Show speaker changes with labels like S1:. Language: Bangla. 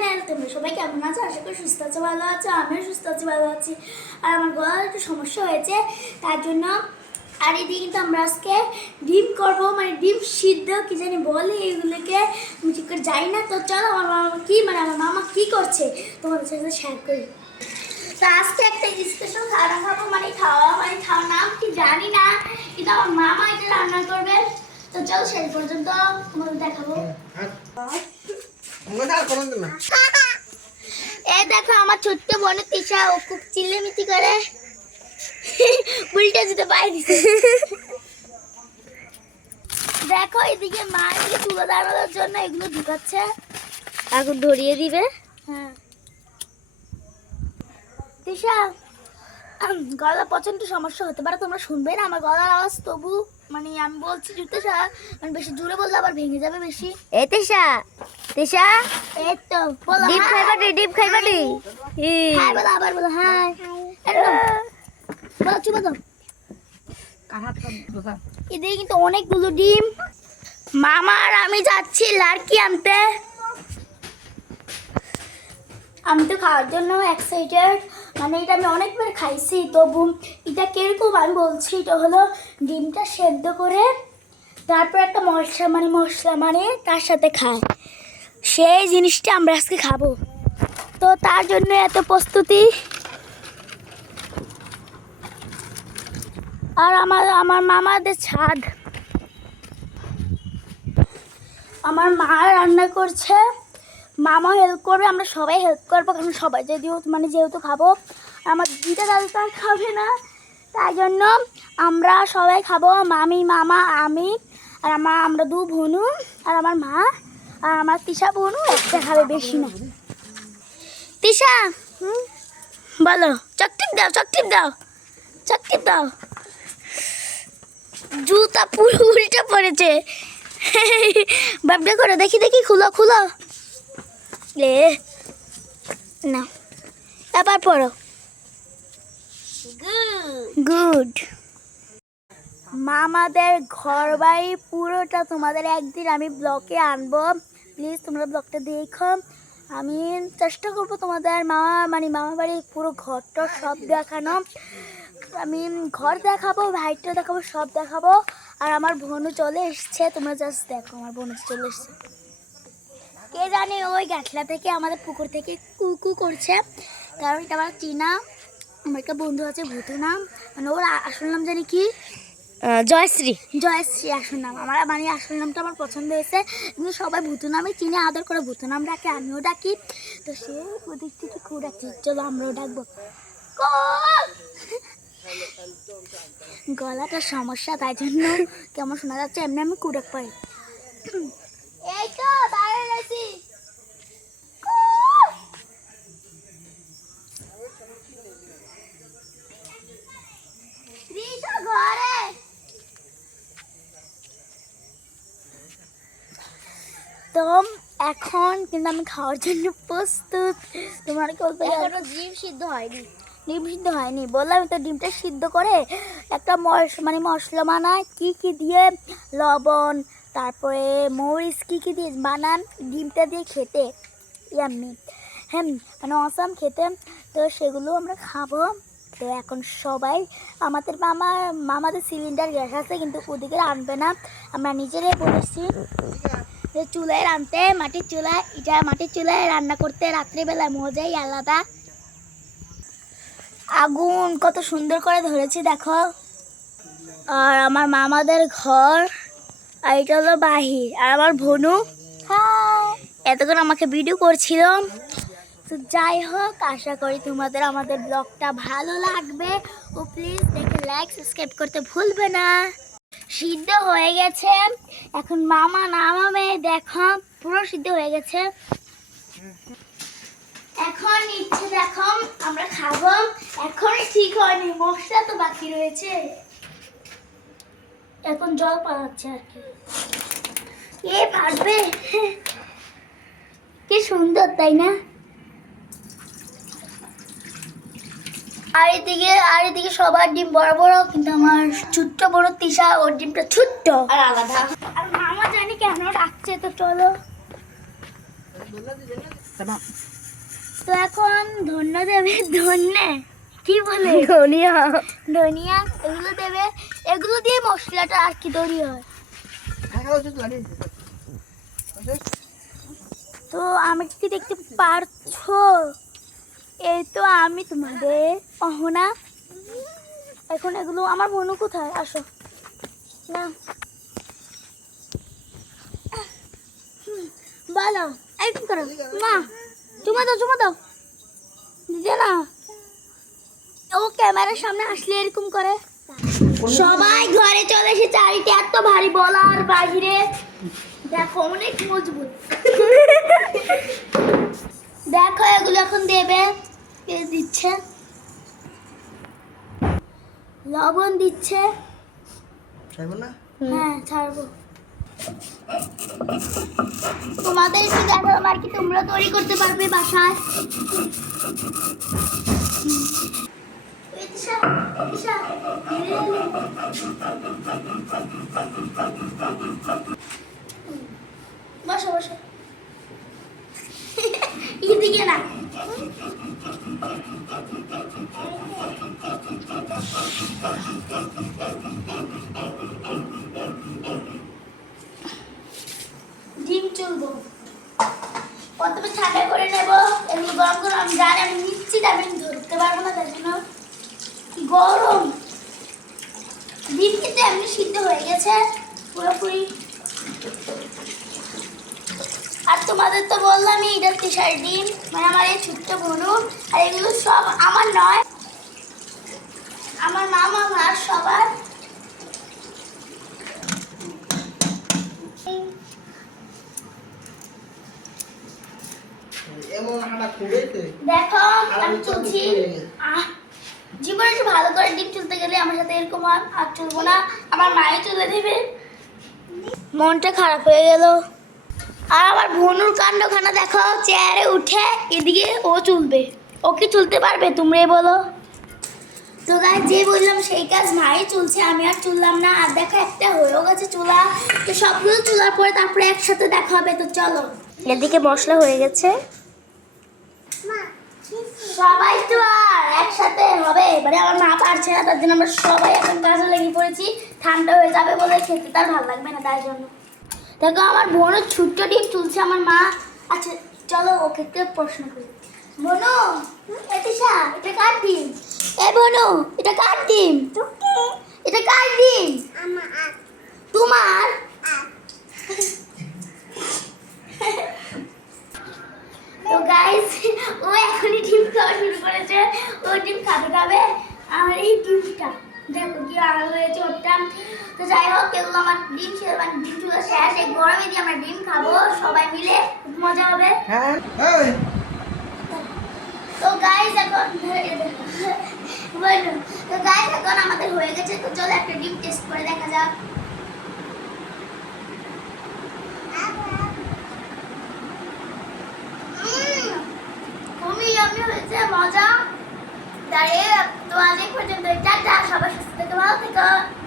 S1: চ্যানেল তোমরা সবাই কেমন আছো? আশা করি সুস্থ আছো ভালো আছো আমিও সুস্থ আছি ভালো আছি। আর আমার গলার একটু সমস্যা হয়েছে তার জন্য আর এদিকে কিন্তু আমরা আজকে ডিম করব মানে ডিম সিদ্ধ কি জানি বলে এগুলোকে আমি ঠিক করে জানি না। তো চলো আমার মামা কি মানে আমার মামা কি করছে তোমাদের সাথে শেয়ার করি। তো আজকে একটা স্পেশাল খাওয়া খাব মানে খাওয়া মানে খাওয়ার নাম কি জানি না কিন্তু আমার মামা এটা রান্না করবে। তো চলো শেষ পর্যন্ত তোমাদের দেখাবো। এই দেখো আমার ছোট্ট বোনের তিশা ও খুব চিল্লিমিতি করে। উল্টে দিতে পাই দিছে। দেখো এদিকে মা এদিকে তুলে দাঁড়ানোর জন্য এগুলো ঢুকাচ্ছে।
S2: এখন ধরিয়ে দিবে।
S1: হ্যাঁ। তিশা গলা প্রচণ্ড সমস্যা হতে পারে তোমরা শুনবে না আমার গলার আওয়াজ তবু মানে আমি বলছি জুতো মানে বেশি জোরে বললে আবার ভেঙে যাবে বেশি।
S2: এ তেশা তেশা
S1: এই তো বলো
S2: ডিম খাইবাটি।
S1: হাই বলো আবার বলো হাই। বলো চুপ দাও। এদিকে কিন্তু অনেকগুলো ডিম। মামা আর আমি যাচ্ছি লাড়কি আনতে। আমি তো খাওয়ার জন্য এক্সাইটেড মানে এটা আমি অনেকবার খাইছি তবু এটা কীরকম আমি বলছি এটা হলো ডিমটা সেদ্ধ করে তারপর একটা মশলা মানে মশলা মানে তার সাথে খায়। সেই জিনিসটা আমরা আজকে খাব। তো তার জন্য এত প্রস্তুতি। আর আমার আমার মামাদের ছাদ। আমার মা রান্না করছে। মামা হেল্প করবে, আমরা সবাই হেল্প করব, কারণ সবাই যদিও মানে যেহেতু খাব। আমার দিদা দাদু তো আর খাবে না। তাই জন্য আমরা সবাই খাব, মামি, মামা, আমি, আর আমার, আমরা দু বোনু আর আমার মা। আর আমার তিশা বোনু একটা খাবে বেশি না। তিশা বলো চকটিপ দাও চকটিপ দাও চকটিপ দাও। জুতা পুরো উল্টে পড়েছে। বাবডা করে দেখি দেখি খুলো খুলো। লে না এবার পড়ো। গুড মামাদের ঘর বাড়ি পুরোটা তোমাদের একদিন আমি ব্লকে আনব। প্লিজ তোমরা ব্লগটা দেখো। আমি চেষ্টা করব তোমাদের মামা মানে মামা বাড়ির পুরো ঘরটা সব দেখানো। আমি ঘর দেখাবো, ভাইটা দেখাবো, সব দেখাবো। আর আমার বোনও চলে এসছে। তোমরা জাস্ট দেখো, আমার বোন চলে এসছে। কে জানে ওই গাছলা থেকে, আমাদের পুকুর থেকে কুকু করছে। কারণ এটা আমার চিনা আমার একটা বন্ধু আছে ভূতু নাম মানে ওর আসল নাম জানি কি?
S2: জয়শ্রী।
S1: জয়শ্রী আসল নাম। আমার মানে আসল নামটা আমার পছন্দ হয়েছে। কিন্তু সবাই ভূতু নামে চিনে আদর করে ভূতু নাম ডাকে আমিও ডাকি। তো সে ওদিক থেকে খুব ডাকি চলো আমরাও ডাকবো! গলাটা সমস্যা তাই জন্য কেমন শোনা যাচ্ছে এমনি আমি কুড়াক পাই। এই তো দাঁড়িয়ে রয়েছি কল! রিশো ঘরে তো এখন কিন্তু আমি খাওয়ার জন্য প্রস্তুত। তোমার কি বলতে
S2: এখনও ডিম সিদ্ধ হয়নি।
S1: ডিম সিদ্ধ হয়নি। বললাম তো ডিমটা সিদ্ধ করে একটা মশ মানে মশলা বানায় কী কী দিয়ে? লবণ তারপরে মরিচ কী কী দিয়ে বানান? ডিমটা দিয়ে খেতে। ইয়াম্মি। হ্যাঁ মানে অসাম খেতে। তো সেগুলো আমরা খাব। তো এখন সবাই আমাদের মামা মামাদের সিলিন্ডার গ্যাস আছে কিন্তু ওদিকে আনবে না। আমরা নিজেরাই বলেছি। চুলায় রানতে মাটির চুলায়, এটা মাটির চুলায় রান্না করতে রাত্রিবেলায় মজাই আলাদা। আগুন কত সুন্দর করে ধরেছি, দেখো। আর আমার মামাদের ঘর, আর এটা হলো বাহির। আর আমার ভনু এতক্ষণ আমাকে ভিডিও করছিল। তো যাই হোক, আশা করি তোমাদের আমাদের ব্লগটা ভালো লাগবে। ও প্লিজ দেখে লাইক সাবস্ক্রাইব করতে ভুলবে না। সিদ্ধ হয়ে গেছে। এখন মামা নামাবে, দেখো, পুরো সিদ্ধ হয়ে গেছে। এখন ইচ্ছে দেখো, আমরা খাব। এখনই ঠিক হয়নি, মশলা তো বাকি রয়েছে। এখন জল পালাচ্ছে আর কি। এ ফাটবে কি সুন্দর, তাই না? আর এদিকে আর এদিকে সবার ডিম বড় বড় কিন্তু আমার ছোট্ট বড় তিশা ওর ডিমটা ছোট্ট।
S2: আর আলাদা।
S1: আর মামা জানি কেন ডাকছে তো চলো। তো এখন ধন্য দেবে ধন্যে। কি বলে?
S2: ধনিয়া।
S1: ধনিয়া এগুলো দেবে। এগুলো দিয়ে মশলাটা আর কি তৈরি হয়। তো আমি কি দেখতে পারছ? এই তো আমি তোমাদের অহনা। এখন এগুলো আমার মনু কোথায়? আসো। না। বলো একটু করো? মা, চুমা দাও চুমা দাও। দিতে না। ও ক্যামেরার সামনে আসলে এরকম করে। সবাই ঘরে চলে এসে চারিটা এত ভারী বলার বাহিরে। দেখো, অনেক মজবুত। দেখো, এগুলো এখন দেবে। কে দিচ্ছে? লবণ দিচ্ছে। হ্যাঁ ছাড়বো। তোমাদের একটু দেখালাম আর কি তোমরা তৈরি করতে পারবে বাসায়। বসো বসো। এদিকে না। ডিম চলবো। প্রথমে ঠান্ডা করে নেব, এগুলো গরম গরম জানি, আমি নিশ্চিত আমি ধরতে পারব না, তার জন্য গরম। ডিম কিন্তু এমনি সিদ্ধ হয়ে গেছে, পুরোপুরি। আর তোমাদের তো বললামই এটা তিসার ডিম মানে আমার এই ছোট্ট বনু আর এগুলো সব আমার নয়। আমার মামা মার সবার। দেখো আমি চলছি। জীবনে একটু ভালো করে ডিম চলতে গেলে আমার সাথে এরকম হয় আর চলবো না। আমার মায়ে চলে দেবে। মনটা খারাপ হয়ে গেল। আর আমার ভনুর কাণ্ডখানা দেখো চেয়ারে উঠে এদিকে ও চুলবে। ও কি চলতে পারবে তোমরাই বলো? তো গাই যে বললাম সেই কাজ মাই চলছে আমি আর চুললাম না। আর দেখো একটা হয়েও গেছে চুলা। তো সবগুলো চুলার পরে তারপরে একসাথে দেখা হবে তো চলো।
S2: এদিকে মশলা হয়ে গেছে।
S1: সবাই তো আর একসাথে হবে। এবারে আমার মা পারছে না তার জন্য আমরা সবাই এখন কাজে লেগে পড়েছি। ঠান্ডা হয়ে যাবে বলে খেতে তার ভালো লাগবে না তাই জন্য। দেখো, আমার বোনের ছোট্ট ডিম তুলছে আমার মা। আচ্ছা চলো ওকে একটু প্রশ্ন করি। বনু এটা কার ডিম? এ বনু এটা কার ডিম? এটা কার ডিম? তোমার? তো গাইস ও এখনই ডিম খাওয়া শুরু করেছে। ও ডিম খাবে খাবে। আমার এই ডিমটা। দেখো কি আলো হয়েছে ওটা। তো যাই হোক এগুলো আমার ডিম ছিল মানে ডিম ছিল শেষ এই গরমে দিয়ে আমরা ডিম খাব সবাই মিলে খুব মজা হবে। তো গাইস এখন তো গাইস এখন আমাদের হয়ে গেছে তো চলো একটা ডিম টেস্ট করে দেখা যাক। মজা। দাঁড়িয়ে তো আজ পর্যন্ত টাটা সবাই সুস্থ থেকে ভালো থেকো